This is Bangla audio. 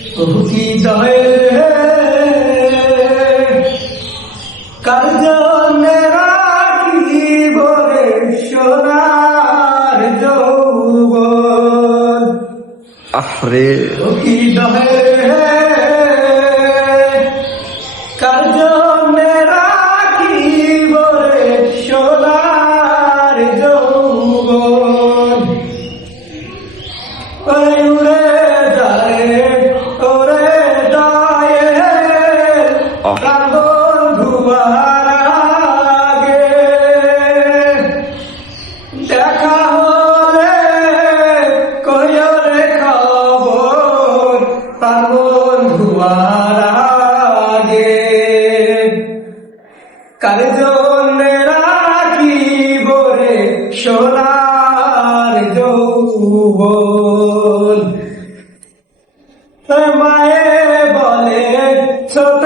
কি জয় কার জন্যে রাখিব রে সোনার যৌবন। আরে কি জয় কার জন্যে রাখিব রে সোনার যৌবন। উড়ে যায় ওরে যায় প্রাণ বন্ধুয়ার আগে দেখা হলে কইও রে খবর প্রাণ বন্ধুয়ার আগে। কার জন্যে রাখিব রে সোনার যৌবন। মায়ে বলে ছোট